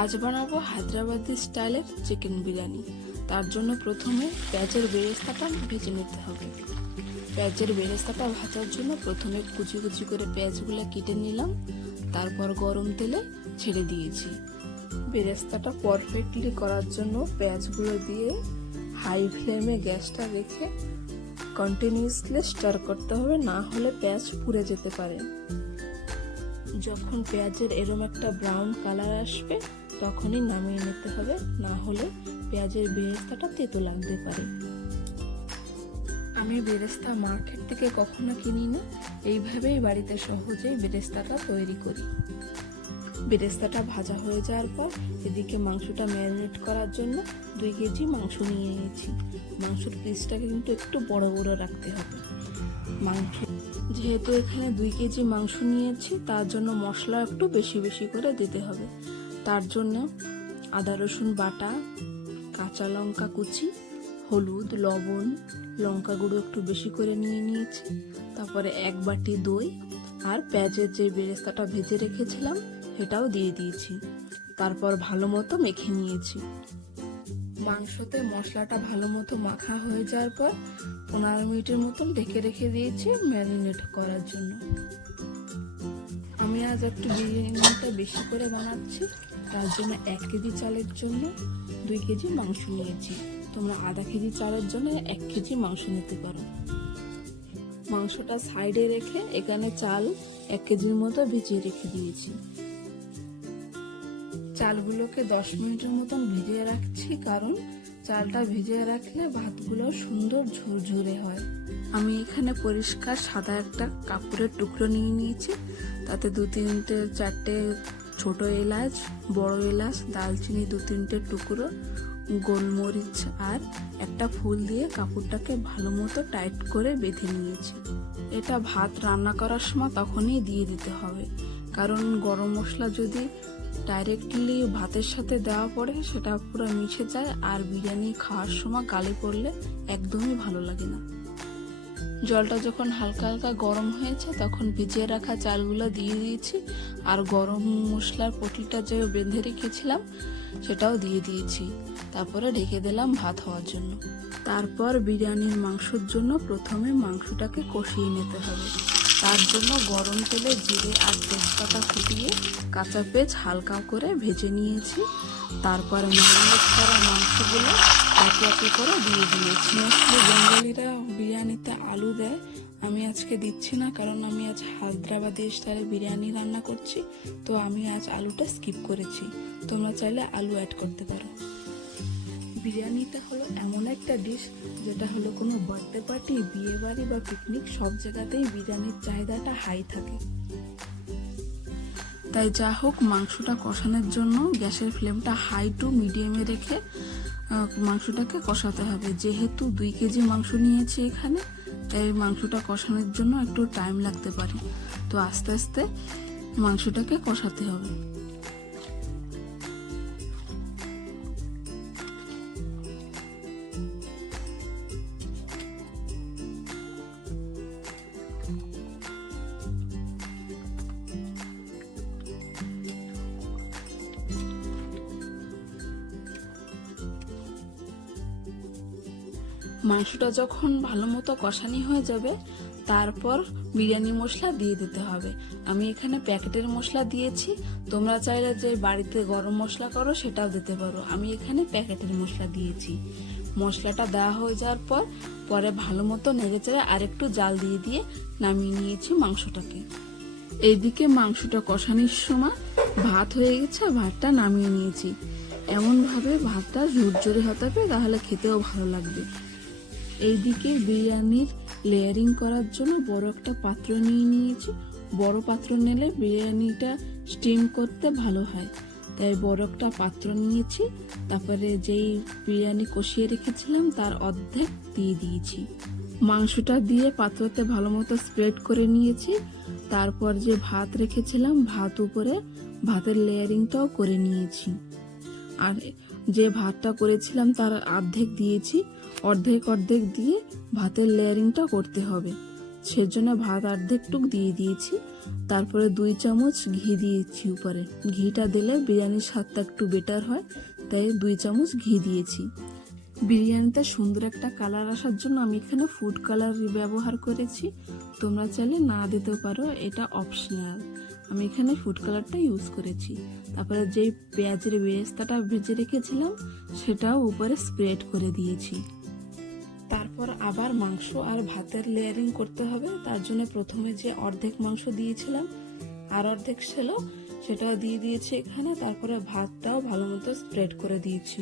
আজ বানাবো হায়দ্রাবাদি স্টাইলের চিকেন বিরিয়ানি। তার জন্য প্রথমে পেঁয়াজের বেরেস্তাটা ভেজে নিতে হবে। পেঁয়াজের বেরেস্তাটা ভাজার জন্য প্রথমে কুচি কুচি করে পেঁয়াজগুলো কেটে নিলাম, তারপর গরম তেলে ছেড়ে দিয়েছি। বেরেস্তাটা পারফেক্টলি করার জন্য পেঁয়াজগুলো দিয়ে হাই ফ্লেমে গ্যাসটা রেখে কন্টিনিউয়াসলি স্টার করতে হবে, না হলে পেঁয়াজ পুড়ে যেতে পারে। যখন পেঁয়াজের এরম একটা ব্রাউন কালার আসবে তখনই নামিয়ে নিতে হবে, না হলে পেঁয়াজের বেরেস্তাটা তেতো লাগতে পারে। আমি বেরেস্তা মার্কেট থেকে কখনো কিনি না, এইভাবেই বাড়িতে সহজেই বেরেস্তাটা তৈরি করি। বেরেস্তাটা ভাজা হয়ে যাওয়ার পর এদিকে মাংসটা ম্যারিনেট করার জন্য 2 কেজি মাংস নিয়ে নিয়েছি। মাংসের পিসটাকে কিন্তু একটু বড় বড় রাখতে হবে। মাংস যেহেতু এখানে 2 কেজি মাংস নিয়েছি, তার জন্য মশলা একটু বেশি বেশি করে দিতে হবে। তার জন্য আদা রসুন বাটা, কাঁচা লঙ্কা কুচি, হলুদ, লবণ, লঙ্কা গুঁড়ো একটু বেশি করে নিয়ে নিয়েছি। তারপরে 1 বাটি দই আর পেঁয়াজের যে বেরেস্তাটা ভেজে রেখেছিলাম সেটাও দিয়ে দিয়েছি। তারপর ভালো মতো মেখে নিয়েছি। মাংসতে মশলাটা ভালো মতো মাখা হয়ে যাওয়ার পর 15 মিনিটের মতন ঢেকে রেখে দিয়েছি ম্যারিনেট করার জন্য। আমি আজ একটু বিরিয়ানিটা বেশি করে বানাচ্ছি, তার জন্য 1 কেজি চালের জন্য 2 কেজি মাংস নিয়েছি। তোমরা আধা কেজি চালের জন্য 1 কেজি মাংস নিতে পারো। মাংসটা সাইডে রেখে এখানে চাল 1 কেজির মতো ভিজিয়ে রেখে দিয়েছি। চালগুলোকে 10 মিনিটের মতন ভিজিয়ে রাখছি, কারণ চালটা ভিজিয়ে রাখলে ভাতগুলো সুন্দর ঝুরঝুরে হয়। আমি এখানে পরিষ্কার সাদা একটা কাপড়ের টুকরো নিয়ে নিয়েছি, তাতে 2-4টে ছোট এলাচ, বড় এলাচ, দালচিনি 2-3টে টুকরো, গোলমরিচ আর একটা ফুল দিয়ে কাপড়টাকে ভালো মতো টাইট করে বেঁধে নিয়েছি। এটা ভাত রান্না করার সময় তখনই দিয়ে দিতে হবে, কারণ গরম মশলা যদি ডাইরেক্টলি ভাতের সাথে দেওয়া পড়ে সেটা পুরো মিশে যায়, আর বিরিয়ানি খাওয়ার সময় গালে পড়লে একদমই ভালো লাগে না। জলটা যখন হালকা হালকা গরম হয়েছে তখন ভিজিয়ে রাখা চালগুলো দিয়ে দিয়েছি, আর গরম মশলার পটিটা যে বেঁধে রেখেছিলাম সেটাও দিয়ে দিয়েছি। তারপরে ঢেকে দিলাম ভাত হওয়ার জন্য। তারপর বিরিয়ানির মাংসের জন্য প্রথমে মাংসটাকে কষিয়ে নিতে হবে। তার জন্য গরম তেলে জিরে আর তেজপাতা ফুটিয়ে কাঁচা পেঁয়াজ হালকা করে ভেজে নিয়েছি। তারপরে ম্যারিনেট করা মাংসগুলো একে একে করে দিয়ে দিয়েছি। মোস্টলি বেঙ্গলিরা বিরিয়ানিতে আলু দেয়, আমি আজকে দিচ্ছি না, কারণ আমি আজ হায়দ্রাবাদি স্টাইলে বিরিয়ানি রান্না করছি, তো আমি আজ আলুটা স্কিপ করেছি। তোমরা চাইলে আলু অ্যাড করতে পারো। বিরিয়ানিটা হলো এমন একটা ডিশ যেটা হলো কোনো বার্থডে পার্টি, বিয়ে বাড়ি বা পিকনিক সব জায়গাতেই বিরিয়ানির চাহিদাটা হাই থাকে। তাই যা হোক, মাংসটা কষানোর জন্য গ্যাসের ফ্লেমটা হাই টু মিডিয়ামে রেখে মাংসটাকে কষাতে হবে। যেহেতু 2 কেজি মাংস নিয়েছি এখানে, তাই মাংসটা কষানোর জন্য একটু টাইম লাগতে পারে, তো আস্তে আস্তে মাংসটাকে কষাতে হবে। মাংসটা যখন ভালো মতো কষানি হয়ে যাবে তারপর বিরিয়ানি মশলা দিয়ে দিতে হবে। আমি এখানে প্যাকেটের মশলা দিয়েছি, তোমরা চাইলে যে বাড়িতে গরম মশলা করো সেটাও দিতে পারো। আমি এখানে প্যাকেটের মশলা দিয়েছি। মশলাটা দেওয়া হয়ে যাওয়ার পরে ভালো মতো নেড়েচেড়ে আর একটু জাল দিয়ে দিয়ে নামিয়ে নিয়েছি মাংসটাকে। এইদিকে মাংসটা কষানোর সময় ভাত হয়ে গেছে, ভাতটা নামিয়ে নিয়েছি। এমনভাবে ভাতটা ঝুরঝুরে হতে হবে, তাহলে খেতেও ভালো লাগবে। এইদিকে বিরিয়ানির লেয়ারিং করার জন্য বড় একটা পাত্র নিয়ে নিয়েছি। বড় পাত্র নিলে বিরিয়ানিটা স্টিম করতে ভালো হয়, তাই বড় একটা পাত্র নিয়েছি। তারপরে যেই বিরিয়ানি কষিয়ে রেখেছিলাম তার অর্ধেক দিয়ে দিয়েছি। মাংসটা দিয়ে পাত্রতে ভালো মতো স্প্রেড করে নিয়েছি। তারপর যে ভাত রেখেছিলাম ভাত উপরে ভাতের লেয়ারিংটাও করে নিয়েছি। আর যে ভাতটা করেছিলাম তার অর্ধেক দিয়েছি, অর্ধেক অর্ধেক দিয়ে ভাতের লেয়ারিংটা করতে হবে। সেজন্য ভাত অর্ধেকটুক দিয়ে দিয়েছি। তারপরে 2 চামচ ঘি দিয়েছি উপরে। ঘিটা দিলে বিরিয়ানির স্বাদটা একটু বেটার হয়, তাই 2 চামচ ঘি দিয়েছি। বিরিয়ানিতে সুন্দর একটা কালার আসার জন্য আমি এখানে ফুড কালার ব্যবহার করেছি। তোমরা চাইলে না দিতে পারো, এটা অপশনাল। আমি এখানে ফুড কালারটা ইউজ করেছি। তারপরে যেই পেঁয়াজের বেরেস্তাটা ভেজে রেখেছিলাম সেটাও উপরে স্প্রেড করে দিয়েছি। তারপর আবার মাংস আর ভাতের লেয়ারিং করতে হবে। তার জন্য প্রথমে যে অর্ধেক মাংস দিয়েছিলাম আর অর্ধেক ছিল সেটাও দিয়ে দিয়েছি এখানে। তারপরে ভাতটাও ভালো মতো স্প্রেড করে দিয়েছি।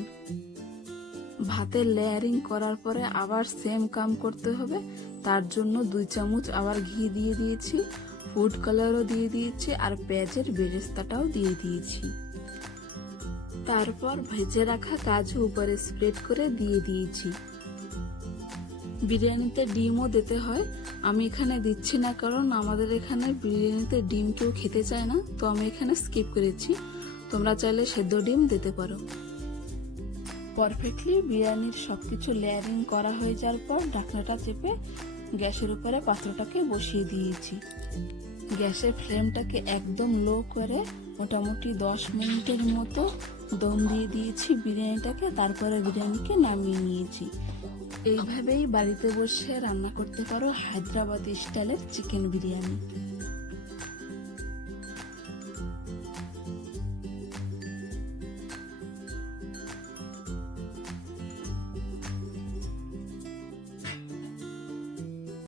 ভাতের লেয়ারিং করার পরে আবার সেম কাম করতে হবে। তার জন্য 2 চামচ আবার ঘি দিয়ে দিয়েছি, ফুড কালারও দিয়ে দিয়েছি আর পেঁয়াজের বেরেস্তাটাও দিয়ে দিয়েছি। তারপর ভেজে রাখা কাজু উপরে স্প্রেড করে দিয়ে দিয়েছি। বিরিয়ানিতে ডিমও দিতে হয়, আমি এখানে দিচ্ছি না কারণ আমাদের এখানে বিরিয়ানিতে ডিম কেউ খেতে চায় না, তো আমি এখানে স্কিপ করেছি। তোমরা চাইলে সেদ্ধ ডিম দিতে পারো। পারফেক্টলি বিরিয়ানির সবকিছু লেয়ারিং করা হয়ে যাওয়ার পর ঢাকনাটা চেপে গ্যাসের উপরে পাত্রটাকে বসিয়ে দিয়েছি। গ্যাসের ফ্লেমটাকে একদম লো করে মোটামুটি 10 মিনিটের মতো দম দিয়ে দিয়েছি বিরিয়ানিটাকে। তারপরে বিরিয়ানিকে নামিয়ে নিয়েছি। এইভাবেই বাড়িতে বসে রান্না করতে পারো হায়দ্রাবাদি স্টাইলের চিকেন বিরিয়ানি।